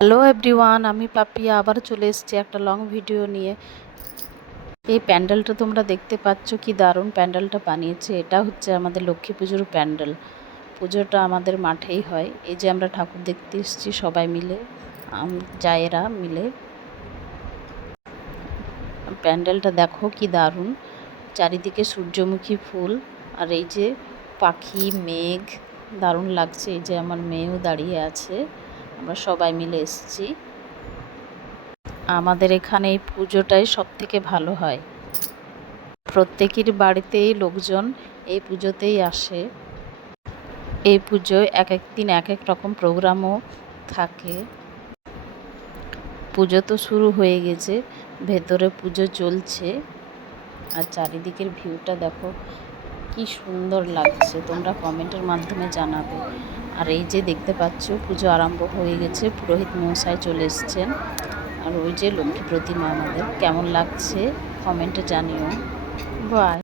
Hello everyone, আমি পাপিয়া আবার চলে এসেছি একটা লং ভিডিও নিয়ে। এই প্যান্ডেলটা তোমরা দেখতে পাচ্ছ, কি দারুণ প্যান্ডেলটা বানিয়েছে। এটা হচ্ছে আমাদের লক্ষ্মী পুজোর প্যান্ডেল। পুজোটা আমাদের মাঠেই হয়। এই যে আমরা ঠাকুর দেখতে এসেছি সবাই মিলে, জায়েরা মিলে। প্যান্ডেলটা দেখো কি দারুণ, চারিদিকে সূর্যমুখী ফুল আর এই যে পাখি, মেঘ, দারুণ লাগছে। এই যে আমার মেয়েও দাঁড়িয়ে আছে, আমরা সবাই মিলে এসেছি। আমাদের এখানে এই পুজোটাই সবথেকে ভালো হয়। প্রত্যেকের বাড়িতেই লোকজন এই পুজোতেই আসে। এই পুজোয় এক এক দিন এক এক রকম প্রোগ্রামও থাকে। পুজো তো শুরু হয়ে গেছে, ভেতরে পুজো চলছে। আর চারিদিকের ভিউটা দেখো কি সুন্দর লাগছে, তোমরা কমেন্টের মাধ্যমে জানাবে। আর এই যে দেখতে পাচ্ছ পুজো আরম্ভ হয়ে গেছে, পুরোহিত মশাই চলে এসছেন। আর ওই যে লক্ষ্মী প্রতিমা আমাদের, কেমন লাগছে কমেন্টে জানিও। বাই।